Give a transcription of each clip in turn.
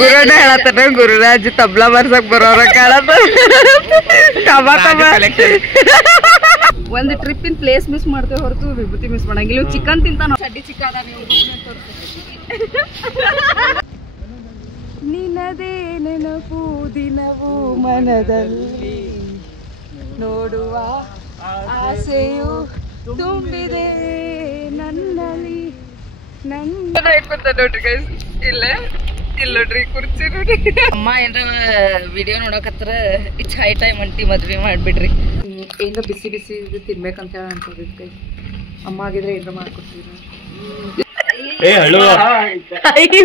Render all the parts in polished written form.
ಗುರುನ ಹೇಳತ್ತಾನ ಗುರುರಾಜ್ ತಬ್ಲಾ ಬರ್ಸಕ್ ಬರೋರ ಕಾಳತ್ತ ಒಂದು ಟ್ರಿಪ್ಪಿನ ಪ್ಲೇಸ್ ಮಿಸ್ ಮಾಡ್ತೇವೆ ಹೊರತು ವಿಭೂತಿ ಮಿಸ್ ಮಾಡಂಗಿಲ್ಲ. ಚಿಕನ್ ತಿಂತಾನ ಚಡ್ಡಿ ಚಿಕ್ಕ ಅದ ನೀವು ನಿನ್ನದೇ ನೆನಪು ದಿನವೂ ಮನದಲ್ಲಿ ನೋಡುವ ಆಸೆಯು ತುಂಬಿದೆ ನನ್ನಲ್ಲಿ ನನ್ನ ನೋಡ್ರಿ ಗೈಸ್ ಇಲ್ಲ ನೋಡ್ರಿ ಕುರ್ಚಿ ನೋಡ್ರಿ. ಅಮ್ಮ ಏನಾರ ವಿಡಿಯೋ ನೋಡಕತ್ರ ಇಟ್ಸ್ ಹೈ ಟೈಮ್ ಅಂಟಿ ಮದ್ವೆ ಮಾಡ್ಬಿಡ್ರಿ. ಏನಾರ ಬಿಸಿ ಬಿಸಿ ತಿನ್ಬೇಕಂತ ಹೇಳಿ ಅನ್ಕೋದಿದ್ ಗೈಸ್. ಅಮ್ಮ ಆಗಿದ್ರೆ ಏನಾರ ಮಾಡ್ಕೊಡ್ತೀರ. ಅಯ್ಯೋ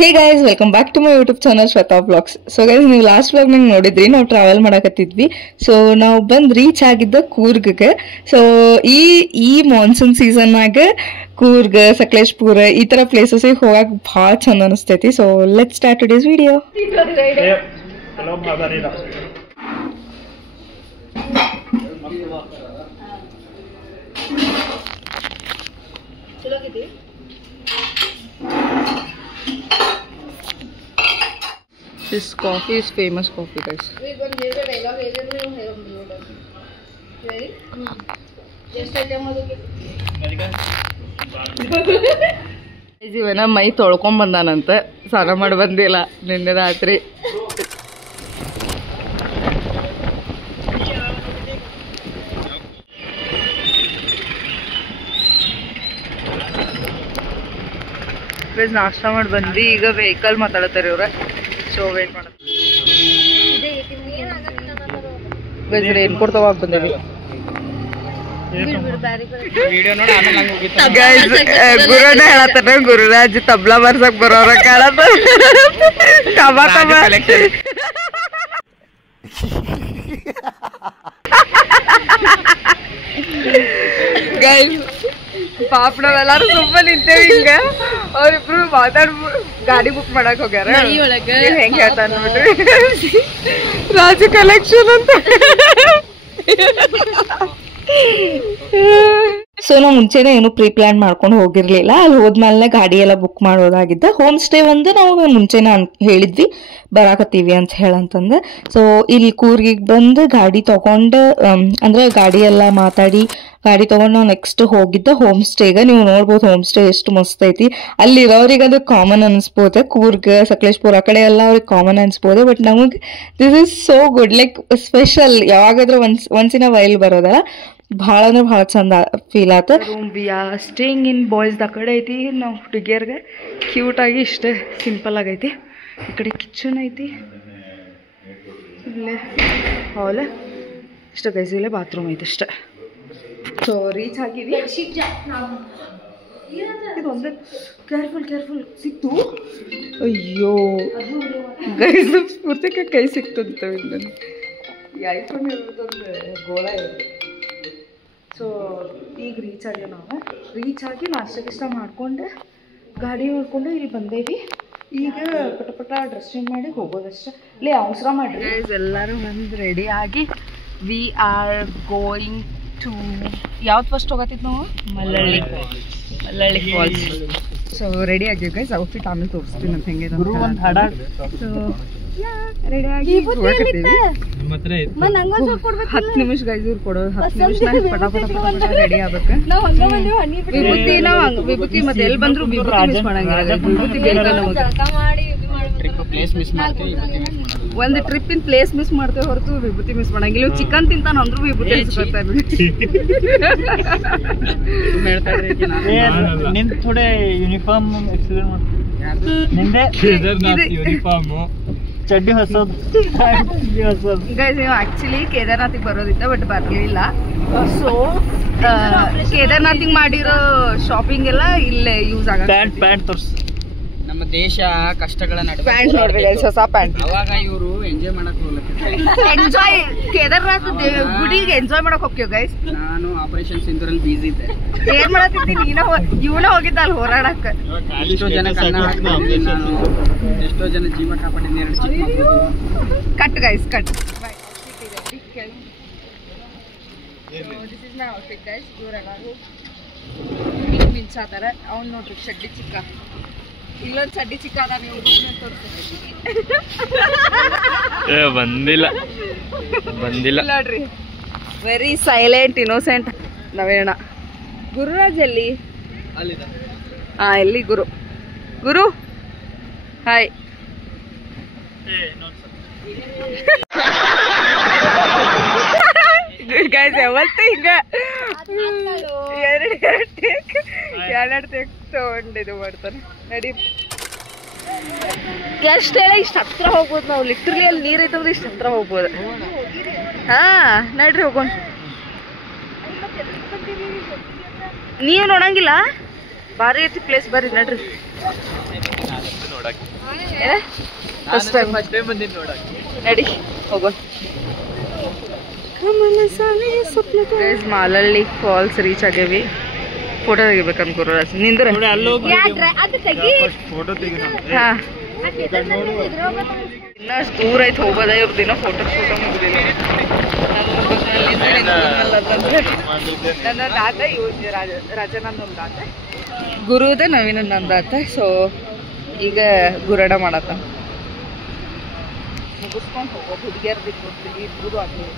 hey guys, welcome back to my YouTube channel Shweta vlogs. So guys, ನೀವು ಲಾಸ್ಟ್ ವ್ಲಾಗ್ ನಂಗೆ ನೋಡಿದ್ರಿ, ನಾವು ಟ್ರಾವೆಲ್ ಮಾಡಕತ್ತಿದ್ವಿ. ಸೊ ನಾವು ಬಂದು ರೀಚ್ ಆಗಿದ್ದ ಕೂರ್ಗ್ಗೆ. ಸೊ ಈ ಮಾನ್ಸೂನ್ ಸೀಸನ್ನಾಗ ಕೂರ್ಗ್, ಸಕಲೇಶ್ಪುರ ಈ ಥರ ಪ್ಲೇಸಸ್ಗೆ ಹೋಗಕ್ಕೆ ಭಾಳ ಚಂದ ಅನಿಸ್ತೈತಿ. So let's start today's video. This coffee is famous coffee, guys. ಇವನ ಮೈ ತೊಳ್ಕೊಂಡ್ ಬಂದಾನಂತ, ಸ್ನಾನ ಮಾಡಿ ಬಂದಿಲ್ಲ ನಿನ್ನೆ ರಾತ್ರಿ. ನಾಷ್ಟ ಮಾಡಿ ಬಂದ್ವಿ, ಈಗ ವೆಹಿಕಲ್ ಮಾತಾಡತ್ತಾರೆ ಇವ್ರ. ಸೊ ವೇಟ್ ಮಾಡ ರೇನ್ ಕೋಟ್ ತಗೋಕ್ ಬಂದೇವಿ. ಗುರುನ ಹೇಳತ್ತಾನ ಗುರುರಾಜ್ ತಬ್ಲಾ ಬರ್ಸಕ್ ಬರೋರ ಕಾಳತ್ತ ಗೈಸ್. ಪಾಪ ನಾವೆಲ್ಲಾರು ಸುಮ್ಮನೆ ನಿಂತೇವಿ ಹಿಂಗ. ಅವ್ರಿಬ್ರು ಮಾತಾಡ್ಬಿಟ್ಟು ಗಾಡಿ ಬುಕ್ ಮಾಡಕ್ ಹೋಗ್ಯಾರ. ಹೆಂಗ್ ಹೇಳ್ತಾರ ನೋಡ್ರಿ, ರಾಜು ಕಲೆಕ್ಷನ್ ಅಂತ. ಸೊ ನಾವು ಮುಂಚೆನೆ ಏನು ಪ್ರೀ ಪ್ಲಾನ್ ಮಾಡ್ಕೊಂಡು ಹೋಗಿರ್ಲಿಲ್ಲ. ಅಲ್ಲಿ ಹೋದ್ಮೇಲೆ ಗಾಡಿ ಎಲ್ಲ ಬುಕ್ ಮಾಡೋದಾಗಿದ್ದ. ಹೋಮ್ ಸ್ಟೇ ಒಂದು ನಾವು ಮುಂಚೆನೆ ಹೇಳಿದ್ವಿ ಬರಾಕತ್ತೀವಿ ಅಂತ ಹೇಳಂತಂದ. ಸೊ ಇಲ್ಲಿ ಕೂರ್ಗಿಗೆ ಬಂದು ಗಾಡಿ ತಗೊಂಡು, ಅಂದ್ರೆ ಗಾಡಿ ಎಲ್ಲ ಮಾತಾಡಿ ಗಾಡಿ ತಗೊಂಡು ನಾವು ನೆಕ್ಸ್ಟ್ ಹೋಗಿದ್ದ ಹೋಮ್ ಸ್ಟೇಗ. ನೀವು ನೋಡ್ಬೋದು ಹೋಮ್ ಸ್ಟೇ ಎಷ್ಟು ಮಸ್ತ್ ಐತಿ. ಅಲ್ಲಿರೋರಿಗೆ ಅದು ಕಾಮನ್ ಅನ್ಸ್ಬೋದು, ಕೂರ್ಗ್, ಸಕಲೇಶ್ಪುರ ಆ ಕಡೆ ಎಲ್ಲ ಅವ್ರಿಗೆ ಕಾಮನ್ ಅನ್ಸ್ಬೋದು. ಬಟ್ ನಮಗೆ this is so good, like special. ಯಾವಾಗಾದ್ರೂ ಒನ್ಸಿನ ವೈಲ್ ಬರೋದಲ್ಲ, ಭಾಳ ಅಂದ್ರೆ ಭಾಳ ಚಂದ ಫೀಲ್ ಆತ. Room we are staying in boys ಆ ಕಡೆ ಐತಿ. ನಾವು ಹುಡುಗಿಯರ್ಗೆ ಕ್ಯೂಟ್ ಆಗಿ ಇಷ್ಟೇ ಸಿಂಪಲ್ ಆಗೈತಿ. ಈ ಕಡೆ ಕಿಚನ್ ಐತಿ, ಇಲ್ಲೇ ಹಾಲ್ ಇಷ್ಟ ಗೈಸ್, ಇಲ್ಲೇ ಬಾತ್ರೂಮ್ ಐತಿ ಅಷ್ಟೇ. ಸೊ ರೀಚ್ ಆಗಿವಿ. ಇದೊಂದೇ ಕೇರ್ಫುಲ್ ಸಿಕ್ತು. ಅಯ್ಯೋ ಗೈಸ್, ಪೂರ್ತಿಕ ಕೈ ಸಿಕ್ತಂತ ಈ ಐಫೋನ್ ಇರೋದೊಂದು ಗೋಳ ಇದೆ. ಸೊ ಈಗ ರೀಚ್ ಆಗಿ ನಾವು ರೀಚ್ ಆಗಿ ನಾಷ್ಟ ಮಾಡ್ಕೊಂಡು ಗಾಡಿ ನೋಡ್ಕೊಂಡು ಇಲ್ಲಿ ಬಂದೇವಿ. ಈಗ ಪಟ ಡ್ರೆಸ್ ಚೇಂಜ್ ಮಾಡಿ ಹೋಗೋದಷ್ಟೇ. ಲೇ ಅವಸರ ಮಾಡ್ರಿ. ಎಲ್ಲರೂ ಬಂದು ರೆಡಿ ಆಗಿ ವಿ ಆರ್ ಗೋಯಿಂಗ್ ಟು ಯಾವ್ದು ಫಸ್ಟ್ ಹೋಗತ್ತಿತ್ತು ನಾವು? ಮಲ್ಲಳ್ಳಿ ಫಾಲ್ಸ್. ಸೊ ರೆಡಿ ಆಗಿವಿ ಗೈಸ್. ಔಟ್ಫಿಟ್ ಆಮೇಲೆ ತೋರಿಸ್ತೀನಿ ಅಂತ ಹೆಂಗೆ. ಸೊ ರೆಡಿ ಆಗಿ 10 ನಿಮಿಷ ಗೈಸ್ ಇವ್ರು ಕೊಡೋದು. 10 ನಿಮಿಷ ಪಟ ರೆಡಿ ಆಗ್ಬೇಕು. ವಿಭೂತಿ ಮತ್ತೆ ಎಲ್ಲಿ ಬಂದ್ರು ವಿಭೂತಿ ಮಿಸ್ ಮಾಡಂಗಿಲ್ಲ. ವಿಭೂತಿ ಬೇಕಲ್ಲ, ಒಂದು ಟ್ರಿಪ್ಪಿನ ಪ್ಲೇಸ್ ಮಿಸ್ ಮಾಡ್ತೇವೆ ಹೊರತು ವಿಭೂತಿ ಮಿಸ್ ಮಾಡಂಗಿಲ್ಲ. ಚಿಕನ್ ತಿಂತಾನ ಅಂದ್ರು ವಿಭೂತಿ ಚಡ್ಡಿ ಹೊಸದು. ಆಕ್ಚುಲಿ ಕೇದಾರ್ನಾಥಿಗೆ ಬರೋದಿತ್ತ, ಬಟ್ ಬರ್ಲಿಲ್ಲ. ಸೊ ಕೇದಾರ್ನಾಥಿಗೆ ಮಾಡಿರೋ ಶಾಪಿಂಗ್ ಎಲ್ಲ ಇಲ್ಲೇ ಯೂಸ್ ಆಗ. ಪ್ಯಾಂಟ್ ತೋರ್ಸ್. ನಮ್ಮ ದೇಶ ಕಷ್ಟಗಳ ನಡುವೆ ಪ್ಯಾಂಟ್ ನೋಡ್ಬೇಕು, ಹೊಸ ಪ್ಯಾಂಟ್. ಅವಾಗ ಇವರು ಎಂಜಾಯ್ ಮಾಡಕ್ ಎಂಜಾಯ್ ಕೇದಾರ್ನಾಥ್ ಗುಡಿಗೆ ಎಂಜಾಯ್ ಮಾಡಕ್ ಹೋಗ್ತೀವಿ ಗೈಸ್. ನಾನು ಆಪರೇಷನ್ ಸಿಂಧೂರಲ್ಲಿ ಬೀಸಿ ಇದ್ದೆ. ಏನ್ ಮಾಡತ್ತಿದ್ದೀನಿ? ಇವನ ಹೋಗಿದ್ದ ಅಲ್ಲಿ ಹೋರಾಡಕ್. ಎಷ್ಟೋ ಜನ ಕನ್ನ ಹಾಕ್ತೀನಿ ನಾನು, ಎಷ್ಟೋ ಜನ ಜೀವ ಕಾಪಾಡಿದ್ದೀನಿ. 2 ಚಿಕ್ಕ ಮಕ್ಕಳು. Cut guys, cut. This is my outfit guys. ಇವರೆಲ್ಲರೂ ಅನ್ಸಾತಾರ. ಅವ್ನು ನೋಡ್ರಿ ಚಡ್ಡಿ ಚಿಕ್ಕ, ಇಲ್ಲೊಂದು ಚಡ್ಡಿ ಚಿಕ್ಕ ಅದ. ನೀವು ಬಂದಿಲ್ಲ ನೋಡ್ರಿ. ವೆರಿ ಸೈಲೆಂಟ್ ಇನ್ನೋಸೆಂಟ್ ನವೇಣ. ಗುರುರಾಜ್ ಎಲ್ಲಿ? ಎಲ್ಲಿ ಗುರು? ಗುರು ಹಾಯ್. ಗೈಸ್ ಯಾವತ್ತು ಹಿಂಗ ಎರಡು ಟೇಕ್ ತಗೊಂಡಿದ್ದು ಮಾಡ್ತಾನೆ. ನಡಿ ಎಷ್ಟು ಹೇಳ ಇಷ್ಟು ಹತ್ರ ಹೋಗ್ಬೋದು ನಾವು. ಲಿಟ್ರಲಿ ಅಲ್ಲಿ ನೀರು ಐತಂದ್ರೆ ಇಷ್ಟು ಹತ್ರ ಹೋಗ್ಬೋದು. ಹಾ ನಡ್ರಿ ಹೋಗೋಣ. ನೀವು ನೋಡಂಗಿಲ್ಲ? ಭಾರಿ ಐತಿ ಪ್ಲೇಸ್, ಬರ್ರಿ ನಡ್ರಿ. ನಡಿ ಹೋಗೋಣ. ಮಾಲಲ್ಲಿ ಫಾಲ್ಸ್ ರೀಚ್ ಆಗೇವಿ. ಫೋಟೋ ತೆಗಿಬೇಕಂತ ಗುರುರಾಜ್ ನಿಂದ್ರ. ಇನ್ನಷ್ಟು ದೂರ ಐತೆ ಹೋಗೋದ. ಇವ್ರ ದಿನ ಫೋಟೋ ಮುಗಿದಿಲ್ಲ. ನನ್ನ ಆತ ಇವ್ ರಾಜನಂದ ಒಂದು ಆತ, ಗುರುದ ನವೀನಂದ ಒಂದು ಆತ. ಸೊ ಈಗ ಗುರಡ ಮಾಡತ್ತ ಮುಗಿಸ್ಕೊಂಡು ಹೋಗೋದು. ಹುಡುಗಿಯರ್ದಿತ್ತು ಇಬ್ಬರು ಆಗಲಿಲ್ಲ.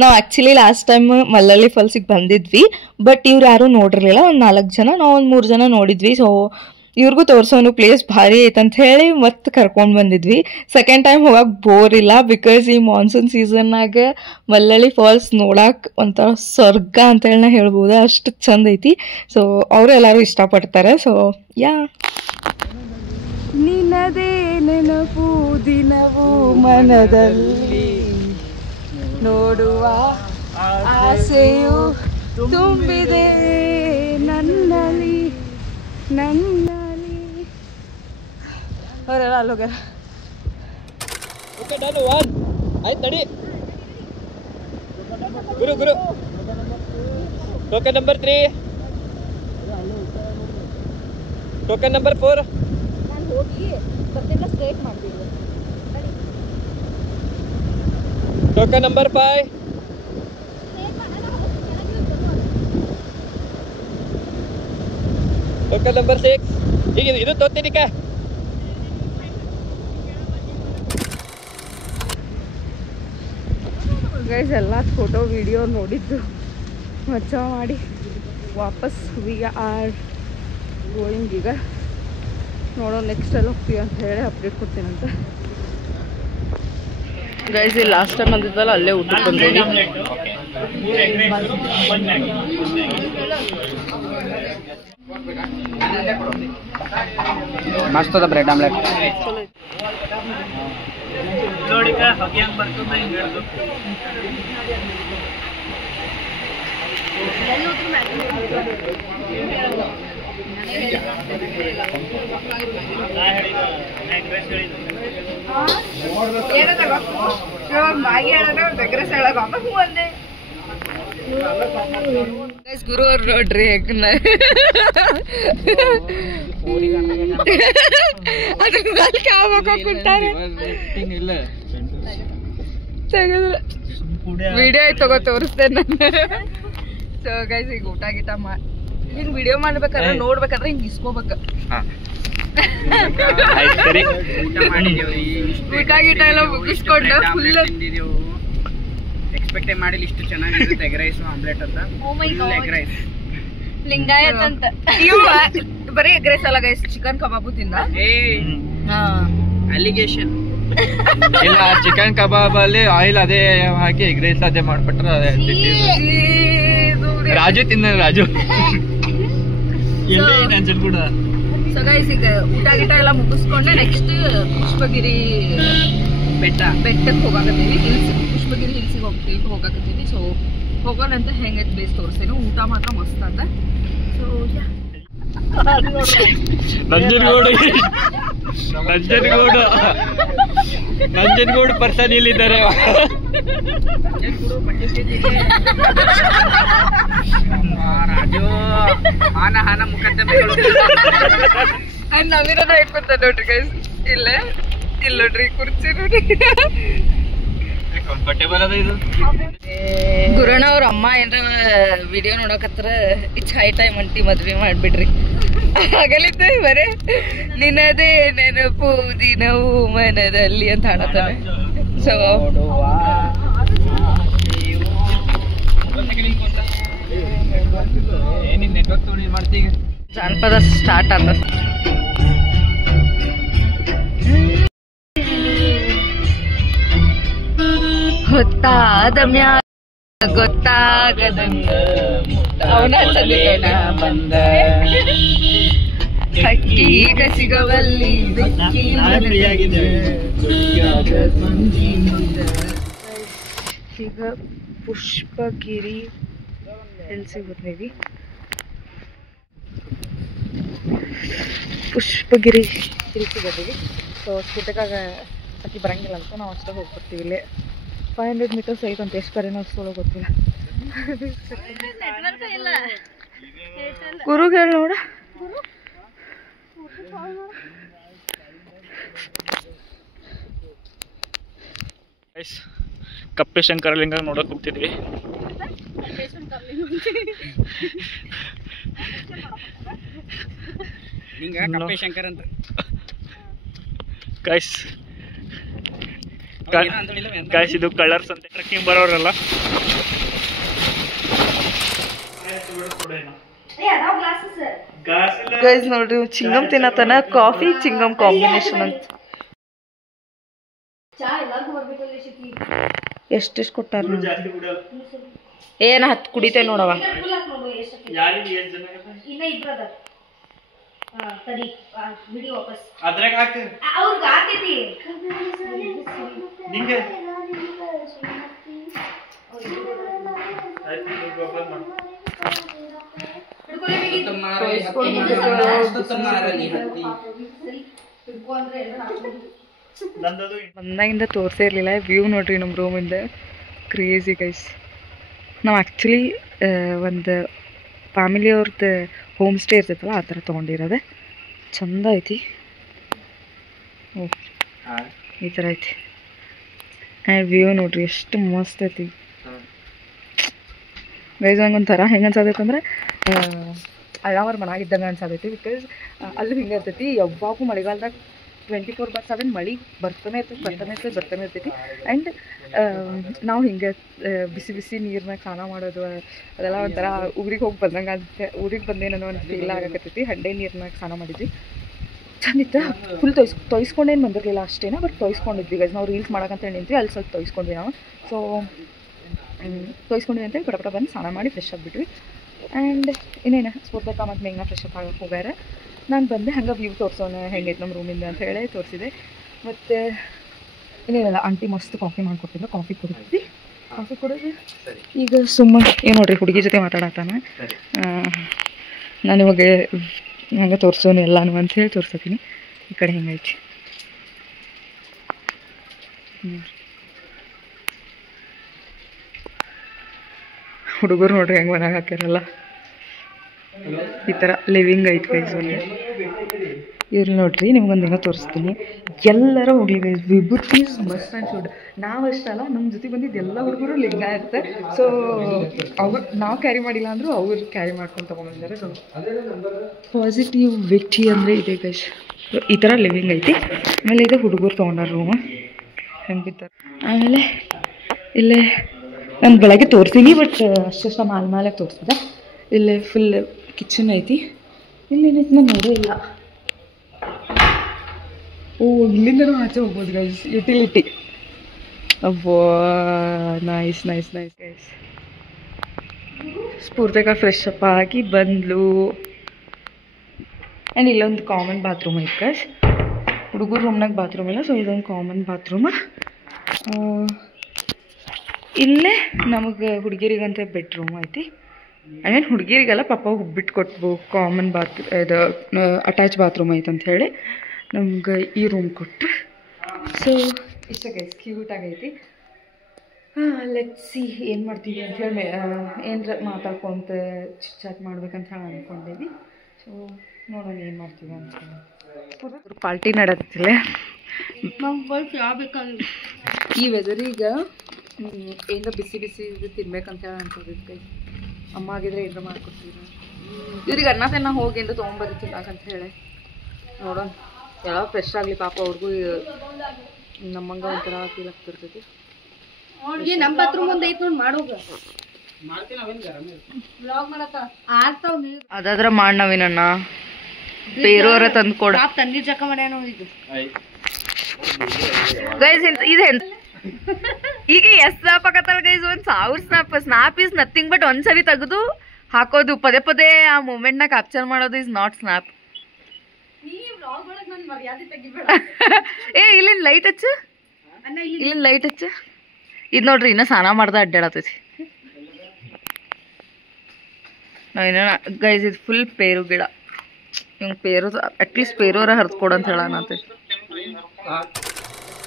ನಾವು ಆ್ಯಕ್ಚುಲಿ ಲಾಸ್ಟ್ ಟೈಮ್ ಮಲ್ಲಳ್ಳಿ ಫಾಲ್ಸಿಗೆ ಬಂದಿದ್ವಿ, ಬಟ್ ಇವ್ರು ಯಾರೂ ನೋಡಿರಲಿಲ್ಲ. ಒಂದು 4 ಜನ, ನಾವು ಒಂದು 3 ಜನ ನೋಡಿದ್ವಿ. ಸೊ ಇವ್ರಿಗೂ ತೋರಿಸೋನು ಪ್ಲೇಸ್ ಭಾರಿ ಐತಂತ ಹೇಳಿ ಮತ್ತೆ ಕರ್ಕೊಂಡು ಬಂದಿದ್ವಿ. ಸೆಕೆಂಡ್ ಟೈಮ್ ಹೋಗಕ್ಕೆ ಬೋರ್ ಇಲ್ಲ, ಬಿಕಾಸ್ ಈ ಮಾನ್ಸೂನ್ ಸೀಸನ್ನಾಗ ಮಲ್ಲಳ್ಳಿ ಫಾಲ್ಸ್ ನೋಡಕ್ಕೆ ಒಂಥರ ಸ್ವರ್ಗ ಅಂತೇಳಿ ನಾ ಹೇಳ್ಬೋದು. ಅಷ್ಟು ಚಂದ ಐತಿ. ಸೊ ಅವರು ಎಲ್ಲರೂ ಇಷ್ಟಪಡ್ತಾರೆ. ಸೊ ಯಾ ನಿನ್ನದೇ ನೆನಪು ದಿನವೂ ಮನದಲ್ಲಿ ನೋಡುವ ಆಸೆಯು ತುಂಬಿದೆ ನನ್ನಲ್ಲಿ. ಅವರೆಲ್ಲ ಅಲ್ಲೋಗ್ಯಾರ. ಆಯ್ತು ನಡಿ. ಗುರು ಗುರು ಟೋಕನ್ ನಂಬರ್ 3, ಟೋಕನ್ ನಂಬರ್ 4. ನಾನು ಹೋಗಿ ಬರ್ತಿಲ್ಲ, ಸ್ಟ್ರೇಟ್ ಮಾಡ್ತೀವಿ. Token number 5. Token number 6. ಈಗ ಇದು ತೋತೀನಿ ಕಾ. ಗೈಸ್ ಎಲ್ಲ ಫೋಟೋ ವಿಡಿಯೋ ನೋಡಿದ್ದು ಮಚ್ಚಾ ಮಾಡಿ ವಾಪಸ್ ವಿ ಆರ್ ಗೋಯಿಂಗ್. ಈಗ ನೋಡೋ ನೆಕ್ಸ್ಟ್ ಅಲ್ಲಿ ಹೋಗ್ತೀವಿ ಅಂತ ಹೇಳಿ ಅಪ್ಡೇಟ್ ಕೊಡ್ತೀನಂತ. ಗೈಸ್ ಇಲ್ಲಿ ಲಾಸ್ಟ್ ಟೈಮ್ ಬಂದಿದ್ದಲ್ಲ ಅಲ್ಲೇ ಊಟಕ್ಕೆ ಬಂದೀನಿ. ಮಸ್ತ್ ಅದ ಬ್ರೆಡ್ ಆಮ್ಲೆಟ್. ಗುರು ಅವ್ರು ನೋಡ್ರಿ ವಿಡಿಯೋ ಆಯ್ತು ತಗೋ ತೋರಿಸ್ತೇನೆ ನಾನು. ಸೊ ಗೈಸ್ ಈಗ ಊಟ ಗೀಟ ಹಿಂಗ್ ವಿಡಿಯೋ ಮಾಡ್ಬೇಕಾದ್ರೆ ನೋಡ್ಬೇಕಾದ್ರೆ ಹಿಂಗ್ ಇಸ್ಕೋಬೇಕ. ಊಟ ಗೀಟ ಎಲ್ಲ ಮುಗಿಸ್ಕೊಂಡು ಫುಲ್ ಎಕ್ಸ್ಪೆಕ್ಟೇ ಮಾಡಿಲ್ಲ ಇಷ್ಟು ಚೆನ್ನಾಗಿರುತ್ತೆ. ಎಗ್ ರೈಸ್ ಆಮ್ಲೆಟ್ ಅಂತ. ಎಗ್ ರೈಸ್ ಲಿಂಗಾಯತ್ ಅಂತ ಇವ ಬರೀ ಎಗ್ ರೈಸ್ ಅಲ್ಲ ಗೈಸ್, ಚಿಕನ್ ಕಬಾಬು ತಿಂದ. ಅಲಿಗೇಷನ್ ಇಲ್ಲ, ಚಿಕನ್ ಕಬಾಬ್ ಅಲ್ಲಿ ಆಯಿಲ್ ಅದೇ ಹಾಕಿ ಎಗ್ ರೈಸ್ ಅದೇ ಮಾಡ್ಬಿಟ್ರೆ ರಾಜು ತಿನ್ನ. ರಾಜು ಕೂಡ. ಸೊ ಗೈಸ್ ಈಗ ಊಟ ಗೀಟ ಎಲ್ಲ ಮುಗಿಸ್ಕೊಂಡೆ ನೆಕ್ಸ್ಟ್ ಪುಷ್ಪಗಿರಿ ಬೆಟ್ಟಕ್ಕೆ ಹೋಗಾಕತ್ತೀವಿ. ಪುಷ್ಪಗಿರಿ ಹಿಲ್ಸಿಗೆ ಹೋಗಾಕತ್ತೀವಿ. ಸೊ ಹೋಗೋಣ ಅಂತ ಹೆಂಗೈತೆ ಪ್ಲೇಸ್ ತೋರಿಸ್ತೇನೆ. ಊಟ ಮಾತ್ರ ಮಸ್ತ್ ಅಂತ. ಸೊ ನಂಜನಗೂಡು ನಂಜನಗೂಡು ಪರ್ಸನ್ ಇಲ್ಲಿದ್ದಾರೆ. ರಾಜು ಹಾನ ಹಾನ ಮುಖದ್ದಮೆಗಳು ನವಿರೋದ ಇಟ್ಕೊತ ನೋಡ್ರಿ ಗೈಸ್. ಇಲ್ಲ ನೋಡ್ರಿ ಕುರ್ಚಿ ನೋಡ್ರಿ. ಕಂಫರ್ಟೇಬಲ್ ಅದ ಇದು. ಗುರುಣ ಅವ್ರ ಅಮ್ಮ ಏನ್ರ ವಿಡಿಯೋ ನೋಡಕತ್ರ ಇಚ್ ಹೈ ಟೈಮ್ ಅಂಟಿ ಮದ್ವೆ ಮಾಡ್ಬಿಡ್ರಿ. ಆಗಲಿದ್ದೆ ಬರೇ ನಿನ್ನದೇ ನೆನಪು ದಿನವೂ ಮನದಲ್ಲಿ ಅಂತ ಹಾಡತಾನೆ. ಸೊ ಜಾನಪದ ಸ್ಟಾರ್ಟ್ ಆತ. ಹೊತ್ತಾದ ಮ್ಯಾಲ ಗೊತ್ತಾಗದಂಗ ಅವನ ಬಂದ ಹಕ್ಕೀಗ ಸಿಗವಲ್ಲಿ ಈಗ ಪುಷ್ಪಗಿರಿ ಎಲ್ಲಿ ಸಿಗುತ್ತೆ ಮೇ ಬಿ ಪುಷ್ಪಗಿರಿ ಇಲ್ಲಿ ಸಿಗೋದೀವಿ. ಸೊ ಸ್ಕೂಟಕಾಗ ಅಕ್ಕಿ ಬರಂಗಿಲ್ಲ ಅಂತ ನಾವು ಅಷ್ಟೇ ಹೋಗ್ಬಿಡ್ತೀವಿ. ಇಲ್ಲೇ 500 ಮೀಟರ್ಸ್ ಐತೆ ಅಂತ. ಎಷ್ಟು ಕರೆನೋ ಅಷ್ಟು ಗೊತ್ತಿಲ್ಲ. ಗುರುಗೆ ಹೇಳಿ ನೋಡ. ಕಪ್ಪೆ ಶಂಕರಲಿಂಗ ನೋಡಕ್ ಹೋಗ್ತಿದ್ವಿ. ಕಪ್ಪೆ ಶಂಕರ ಅಂತ ಗಾಯ್ಸ್ ಇದು ಕಲರ್ಸ್ ಅಂತ ಟ್ರೆಕ್ಕಿಂಗ್ ಬರೋರಲ್ಲ. ಗೈಸ್ ನೋಡ್ರಿ ಚಿಂಗಮ್ ತಿನ್ನತನ ಕಾಫಿ ಚಿಂಗಮ್ ಕಾಂಬಿನೇಷನ್ ಅಂತ. ಎಷ್ಟೆಷ್ಟು ಕೊಟ್ಟಾರ ಏನ 10 ಕುಡಿತೇ ನೋಡವ. ಬಂದಾಗಿಂದ ತೋರಿಸೇ ಇರಲಿಲ್ಲ ವ್ಯೂ ನೋಡ್ರಿ ನಮ್ಮ ರೂಮಿಂದ. Crazy guys. ನಾವು ಆ್ಯಕ್ಚುಲಿ ಒಂದು ಫ್ಯಾಮಿಲಿಯವ್ರದ್ದು ಹೋಮ್ ಸ್ಟೇ ಇರ್ತೈತಲ್ಲ ಆ ಥರ ತೊಗೊಂಡಿರೋದೆ. ಚಂದ ಐತಿ. ಈ ಥರ ಐತಿ. ಆ್ಯಂಡ್ ವ್ಯೂ ನೋಡ್ರಿ ಎಷ್ಟು ಮಸ್ತ್ ಐತಿ ಗೈಸ್. ಹಂಗೊಂಥರ ಹೆಂಗೆ ಅನ್ಸತೈತೆ ಅಂದರೆ ಅಳ್ಳಾವರ ಮನಾಗಿದ್ದಂಗೆ ಅನ್ಸತೈತಿ. ಬಿಕಾಸ್ ಅಲ್ಲಿ ಹಿಂಗೆ ಇರ್ತೈತಿ ಯಾವಾಗೂ ಮಳೆಗಾಲದಾಗ 24/7 ಮಳೆ ಬರ್ತಾನೆ ಇರ್ತೈತಿ. ಆ್ಯಂಡ್ ನಾವು ಹಿಂಗೆ ಬಿಸಿ ಬಿಸಿ ನೀರ್ನಾಗ ಸ್ನಾನ ಮಾಡೋದು ಅದೆಲ್ಲ ಒಂಥರ ಊರಿಗೆ ಹೋಗಿ ಬಂದಂಗೆ ಊರಿಗೆ ಬಂದೇನೋ ಒಂದು ಫೀಲ್ ಆಗಕತ್ತೈತಿ. ಹಂಡೆ ನೀರ್ನಾಗ ಸ್ನಾನ ಮಾಡಿದ್ವಿ. ಚಂದಿತ್ತು. ಫುಲ್ ತೊಯ್ಸ್ಕೊಂಡೇನು ಬಂದಿರಲಿಲ್ಲ ಅಷ್ಟೇನ. ಬಟ್ ತೊಯ್ಸ್ಕೊಂಡಿದ್ವಿ ಗೈಸ್. ನಾವು ರೀಲ್ಸ್ ಮಾಡೋಕ್ಕಂತ ನಿಂತ್ವಿ. ಅಲ್ಲಿ ಸ್ವಲ್ಪ ತೊಯ್ಸ್ಕೊಂಡ್ವಿ ನಾವು. ಸೊ ತೊಯ್ಸ್ಕೊಂಡ್ವಿ ಅಂತೇಳಿ ಪಟ ಬಂದು ಸ್ನಾನ ಮಾಡಿ ಫ್ರೆಶ್ ಆಗಿಬಿಟ್ವಿ. ಆ್ಯಂಡ್ ಇನ್ನೇನು ಸ್ಫೂರ್ತಿಕ ಮತ್ತು ಮೇಘನ ಫ್ರೆಶ್ ಅಪ್ ಆಗಕ್ಕೆ ಹೋಗ್ಯಾರ. ನಾನು ಬಂದೆ ಹಂಗೆ ವ್ಯೂ ತೋರಿಸೋಣ ಹೆಂಗೈತೆ ನಮ್ಮ ರೂಮಿಂದ ಅಂತ ಹೇಳಿ ತೋರಿಸಿದೆ. ಮತ್ತು ಇನ್ನೇನಲ್ಲ ಆಂಟಿ ಮಸ್ತ್ ಕಾಫಿ ಮಾಡಿಕೊಟ್ಟಿದ್ರು. ಕಾಫಿ ಕುಡಿದ್ವಿ. ಕಾಫಿ ಕುಡಿದ್ವಿ. ಈಗ ಸುಮ್ಮನೆ ಏನು ನೋಡ್ರಿ ಹುಡುಗಿ ಜೊತೆ ಮಾತಾಡತ್ತಾನ. ನಾನು ಇವಾಗ ಹಂಗೆ ತೋರಿಸೋನು ಎಲ್ಲಾನು ಅಂತ ಹೇಳಿ ತೋರ್ಸತ್ತೀನಿ. ಈ ಕಡೆ ಹೆಂಗೈತಿ ಹುಡುಗರು ನೋಡ್ರಿ ಹೆಂಗೆ ಮನೆಯಾಗ ಹಾಕ್ಯಾರಲ್ಲ. ಈ ಥರ ಲಿವಿಂಗ್ ಐತೆ ಗೈಸ್. ಅಲ್ಲಿ ಇವ್ರು ನೋಡ್ರಿ ನಿಮ್ಗೊಂದು ಏನೋ ತೋರಿಸ್ತೀನಿ. ಎಲ್ಲರ ಹೋಗ್ಲಿ ಗೈಸ್. ವಿಭೂತೀಸ್ ಮಸ್ಟ್ ಆ್ಯಂಡ್ ಶುಡ್. ನಾವು ಅಷ್ಟಲ್ಲ ನಮ್ಮ ಜೊತೆ ಬಂದಿದ್ದು ಎಲ್ಲ ಹುಡುಗರು ಲಿಂಗ ಇರ್ತಾರೆ. ಸೊ ಅವ್ರು ನಾವು ಕ್ಯಾರಿ ಮಾಡಿಲ್ಲ ಅಂದರೂ ಅವ್ರು ಕ್ಯಾರಿ ಮಾಡ್ಕೊಂಡು ತೊಗೊಂಡ್ಬಂದಿದ್ದಾರೆ. ಸೊ ಪಾಸಿಟಿವ್ ವ್ಯಕ್ತಿ ಅಂದರೆ ಇದೆ ಗೈಸ್. ಈ ಥರ ಲಿವಿಂಗ್ ಐತಿ. ಆಮೇಲೆ ಇದೆ ಹುಡುಗರು ತೊಗೊಂಡಾರ ರೂಮ್ ಹೆಂಗಿದ್ದಾರೆ. ಆಮೇಲೆ ಇಲ್ಲೇ ನಾನು ಬೆಳಗ್ಗೆ ತೋರಿಸ್ತೀನಿ ಬಟ್ ಅಷ್ಟು ಮಾಲೆ ತೋರಿಸಿದೆ. ಇಲ್ಲೇ ಫುಲ್ ಕಿಚನ್ ಐತಿ. ಇಲ್ಲೇನೈತಿ ನಾನು ನೋಡೇ ಇಲ್ಲ. ಓ ಇಲ್ಲಿಂದನೂ ಆಚೆ ಹೋಗ್ಬೋದು ಗೈಸ್. ಯುಟಿಲಿಟಿ. ಅಬ್ಬೋ ನೈಸ್ ಗೈಸ್. ಸ್ಫೂರ್ತಿಕ ಫ್ರೆಶ್ ಅಪ್ ಆಗಿ ಬಂದ್ಲು. ಆ್ಯಂಡ್ ಇಲ್ಲೊಂದು ಕಾಮನ್ ಬಾತ್ರೂಮ್ ಐತೆ ಗೈಸ್. ಹುಡುಗರು ರೂಮ್ನಾಗ ಬಾತ್ರೂಮ್ ಇಲ್ಲ. ಸೊ ಇದೊಂದು ಕಾಮನ್ ಬಾತ್ರೂಮ್. ಇಲ್ಲೇ ನಮಗೆ ಹುಡುಗಿರಿಗಂತ ಬೆಡ್ರೂಮ್ ಐತಿ. ಆಮೇಲೆ ಹುಡುಗಿರಿಗೆಲ್ಲ ಪಾಪ ಬಿಟ್ಟು ಕೊಟ್ವು. ಕಾಮನ್ ಇದು ಅಟ್ಯಾಚ್ ಬಾತ್ರೂಮ್ ಐತೆ ಅಂತ ಹೇಳಿ ನಮ್ಗೆ ಈ ರೂಮ್ ಕೊಟ್ಟರು. ಸೊ ಇಷ್ಟ ಗೈಸ್ ಕ್ಯೂಟ್ ಆಗೈತಿ. ಲೆಟ್ಸ್ ಸಿ ಏನು ಮಾಡ್ತೀವಿ ಅಂತ ಹೇಳಿ ಏನರ ಮಾತಾಡ್ಕೊಂತ ಚಾಟ್ ಮಾಡ್ಬೇಕಂತ ಹೇಳಿ ಅಂದ್ಕೊಂಡೇವಿ. ಸೊ ನೋಡೋಣ ಏನು ಮಾಡ್ತೀವಿ ಅಂತ ಹೇಳಿ. ಪಾರ್ಟಿ ನಡೆದಿಲ್ಲ ಈ ವೆದರಿಗೆ ಏನೋ ಬಿಸಿ ಬಿಸಿ ತಿನ್ಬೇಕಂತ ಹೇಳಿ ಅನ್ಕೋಬೇಕು ಗೈಸ್. ಅಮ್ಮ ಆಗಿದ್ರೆ ಏನರ ಮಾಡ್ಕೊಡ್ತೀವಿ. ಇವ್ರಿಗೆ ಅನ್ನ ತಿನ್ನ ಹೋಗಿ ಎಂದು ತೊಗೊಂಬರ್ರಿ ತಿನ್ನಕಂತ ಹೇಳಿ. ನೋಡೋಣ ಯಾವ ಫ್ರೆಶ್ ಆಗಲಿ ಪಾಪ ಅವ್ರಿಗೂ ನಮ್ಮಂಗ ಒಂಥರ ಫೀಲ್ ಆಗ್ತಿರ್ತೈತಿ. ನಮ್ಮ ಬಾತ್ರೂಮ್ ಒಂದ್ ಐತ್ ನೋಡಿ ಮಾಡೋಗ ಅದಾದ್ರ ಮಾಡಿ ನಾವೇನನ್ನ ಬೇರೆಯವರ ತಂದು ಕೊಡ ತಣ್ಣೀರ್ ಜಕ ಮಾಡ್ಯಾನೋ ಇದು ಗೈಸ್. ಇದು ಈಗ ಎಷ್ಟ್ ಸ್ನಾಪ್ ಆಗತ್ತಲ್ಲ guys, 1000 snap is nothing but ಒಂದ್ಸರಿ ತೆಗೆದು ಹಾಕೋದು, ಪದೇ ಪದೇ ಆ ಮೂಮೆಂಟ್ ನ ಕ್ಯಾಪ್ಚರ್ ಮಾಡೋದು ಇಸ್ ನಾಟ್ ಸ್ನಾಪ್. ಏ ಇಲ್ಲಿನ ಲೈಟ್ ಹಚ್ಚ, ಇಲ್ಲಿನ ಲೈಟ್ ಹಚ್ಚ. ಇದು ನೋಡ್ರಿ ಇನ್ನ ಸ್ನಾನ ಮಾಡ್ದ ಅಡ್ಡಾಡತೈತಿ. ನಾವೇನ ಗೈಸ್ ಇದು ಫುಲ್ ಪೇರು ಗಿಡ. ಇವ್ ಪೇರು ಅಟ್ಲೀಸ್ಟ್ ಪೇರುವರ ಹರಿದ್ಕೊಡು ಅಂತ ಹೇಳತ್ತೈತಿ.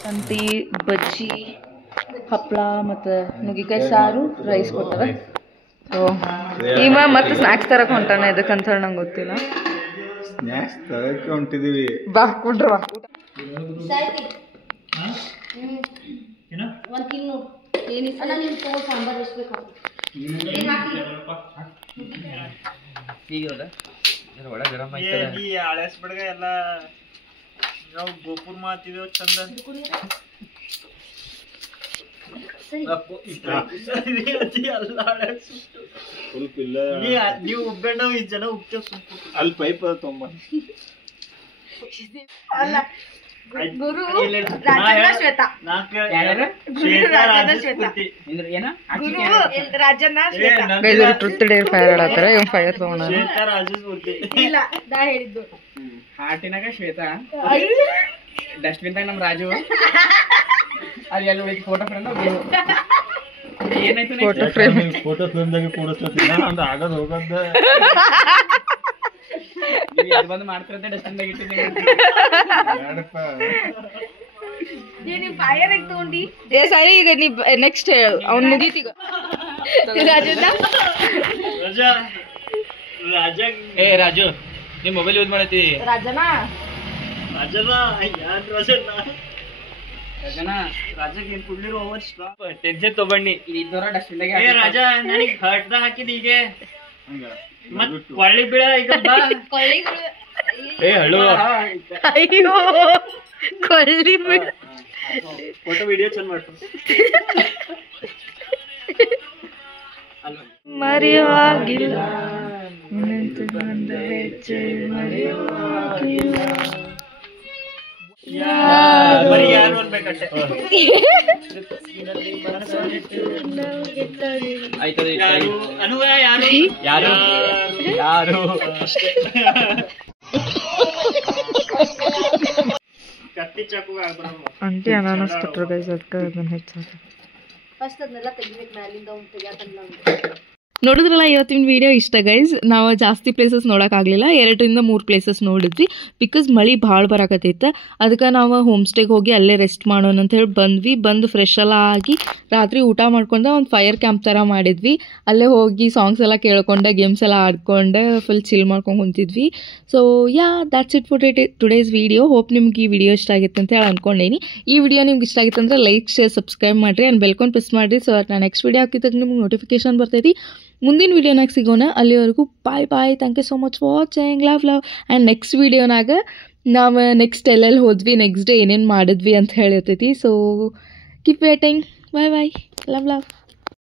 ಸಂತಿ ಬಜ್ಜಿ ಹಪ್ಪಳ ಮತ್ತು ನುಗ್ಗಿಕಾಯಿ ಸಾರು ರೈಸ್ ಕೊಡ್ತಾರೆ. ಸೊ ಈಗ ಮತ್ತೆ ಸ್ನ್ಯಾಕ್ಸ್ ತರಕ್ಕೆ ಹೊಂಟಾನೆ, ಎದಕ್ಕಂತ ಹೇಳಿ ನಂಗೆ ಗೊತ್ತಿಲ್ಲ. ಸ್ನ್ಯಾಕ್ಸ್ ತರಕ್ಕೆ ಹೊಂಟಿದೀವಿ. ಬಾ ಕುಡ್ರ ಬಾ. ಎಲ್ಲ ನಾವು ಗೋಪುರ್ ಮಾತಿದೇವ್ ಚಂದ ನೀವು ಉಬ್ಬೆ ನಾವು ಈ ಜನ ಉಬ್ತೇವ್ ಅಲ್ಲಿ ಪೈಪ್ ತೊಂಬ Guru Rajanna Shweta Rajanna Shweta truth dare fire ಆಡತ್ತಾರ. ಇವ್ ಫೈರ್ ತಗೊಂಡ ಇಲ್ಲ ನಾ ಹೇಳಿದ್ದು ಹಾಟಿನಾಗ ಶ್ವೇತಾ, ಡಸ್ಟ್ಬಿನ್ ತಾಗ ನಮ್ ರಾಜು, ಅಲ್ಲಿ ಎಲ್ಲ ಉಳಿದ ಫೋಟೋ ಫ್ರೇಮ್ ಏನಾಯ್ತು ಫೋಟೋ ಫ್ರೇಮ್ದಾಗ ಕೂಡಿಸ್ತೀನಿ ಅಂತ ಆಗದ್ ಹೋಗದ ಬಂದು ಮಾಡ್ತಿರತ್ತೆ ಡಸ್ಟ್ಬಿನ್ದಾಗ ಇಟ್ಟಿದ್ದೀನಿ. ಫೈರ್ ತಗೊಂಡಿ ಏ ಸರಿ ಈಗ ನೀ ನೆಕ್ಸ್ಟ್ ಹೇಳು, ಅವ್ನು ಮುಗೀತೀಗ. ರಾಜಣ್ಣ ಏ ರಾಜು ನೀವ್ ಮೊಬೈಲ್ ಯೂಸ್ ಮಾಡತ್ತಿ. ರಾಜಣ್ಣ ಟೆನ್ಷನ್ ತಗೊಂಡಿ ರಾಜ ನನಗ್ ಹರ್ಟ್ದ ಹಾಕಿದ್ ಈಗ ಮತ್ ಕೊಳ್ಳಿ ಬೀಳ ಈಗ ಅಯ್ಯೋ ಕೊಳ್ಳಿ ಬಿಡ. ಫೋಟೋ ವಿಡಿಯೋ ಚಂದ ಮಾಡ್ತು. ಮರೆಯುವಾಗಿಲ್ಲ ಬರೀ ಯಾರು ಅನ್ಬೇಕಷ್ಟೆ. ಅನುವ ಯಾರು ಯಾರು ಯಾರು ಕತ್ತಿ ಚಾಕು ಆಂಟಿ ಅನಾನಸ್ ಕೊಟ್ಟರು ಗೈಸ್, ಅದಕ್ಕೆ ಅದನ್ನ ಹೆಚ್ಚಾಗ ಫಸ್ಟ್ ಅದನ್ನೆಲ್ಲ ತೆಗಿಬೇಕು ಮ್ಯಾಲಿಂದ ಅವ್ನು ತೆಗಿಯಾಕಲ್ಲ. ನೋಡಿದ್ರಲ್ಲ ಇವತ್ತಿನ ವಿಡಿಯೋ ಇಷ್ಟ ಗೈಸ್. ನಾವು ಜಾಸ್ತಿ ಪ್ಲೇಸಸ್ ನೋಡೋಕ್ಕಾಗಲಿಲ್ಲ, 2-3 ಪ್ಲೇಸಸ್ ನೋಡಿದ್ವಿ. ಬಿಕಾಸ್ ಮಳೆ ಭಾಳ ಬರಾಕತ್ತೈತೆ, ಅದಕ್ಕೆ ನಾವು ಹೋಮ್ ಸ್ಟೇಗೆ ಹೋಗಿ ಅಲ್ಲೇ ರೆಸ್ಟ್ ಮಾಡೋಣ ಅಂತ ಹೇಳಿ ಬಂದ್ವಿ. ಬಂದು ಫ್ರೆಶ್ ಎಲ್ಲ ಆಗಿ ರಾತ್ರಿ ಊಟ ಮಾಡ್ಕೊಂಡು ಒಂದು ಫೈರ್ ಕ್ಯಾಂಪ್ ಥರ ಮಾಡಿದ್ವಿ. ಅಲ್ಲೇ ಹೋಗಿ ಸಾಂಗ್ಸ್ ಎಲ್ಲ ಕೇಳ್ಕೊಂಡು ಗೇಮ್ಸ್ ಎಲ್ಲ ಆಡ್ಕೊಂಡು ಫುಲ್ ಚಿಲ್ ಮಾಡ್ಕೊಂಡು ಕುಂತಿದ್ವಿ. So yeah that's it for today's video. Hope ನಿಮ್ಗೆ ಈ ವಿಡಿಯೋ ಇಷ್ಟ ಆಗಿತ್ತು ಅಂತ ಹೇಳಿ ಅಂದ್ಕೊಂಡೇನಿ. ಈ ವಿಡಿಯೋ ನಿಮ್ಗೆ ಇಷ್ಟ ಆಗಿತ್ತು ಅಂದರೆ ಲೈಕ್, ಶೇರ್, ಸಬ್ಸ್ಕ್ರೈಬ್ ಮಾಡಿರಿ ಆ್ಯಂಡ್ ಬೆಲ್ಕೊಂಡು ಪ್ರೆಸ್ ಮಾಡಿರಿ. ಸೊ ನಾನು ನೆಕ್ಸ್ಟ್ ವಿಡಿಯೋ ಹಾಕಿದಾಗ ನಿಮ್ಗೆ ನೋಟಿಫಿಕೇಶನ್ ಬರ್ತೈತಿ. ಮುಂದಿನ ವಿಡಿಯೋನಾಗ ಸಿಗೋಣ. ಅಲ್ಲಿವರೆಗೂ bye bye. Thank you so much for watching. Love and next ವಿಡಿಯೋನಾಗ ನಾವು ನೆಕ್ಸ್ಟ್ ಎಲ್ಲೆಲ್ಲಿ ಹೋದ್ವಿ, ನೆಕ್ಸ್ಟ್ ಡೇ ಏನೇನು ಮಾಡಿದ್ವಿ ಅಂತ ಹೇಳಿರ್ತೈತಿ. So keep waiting. Bye bye. Love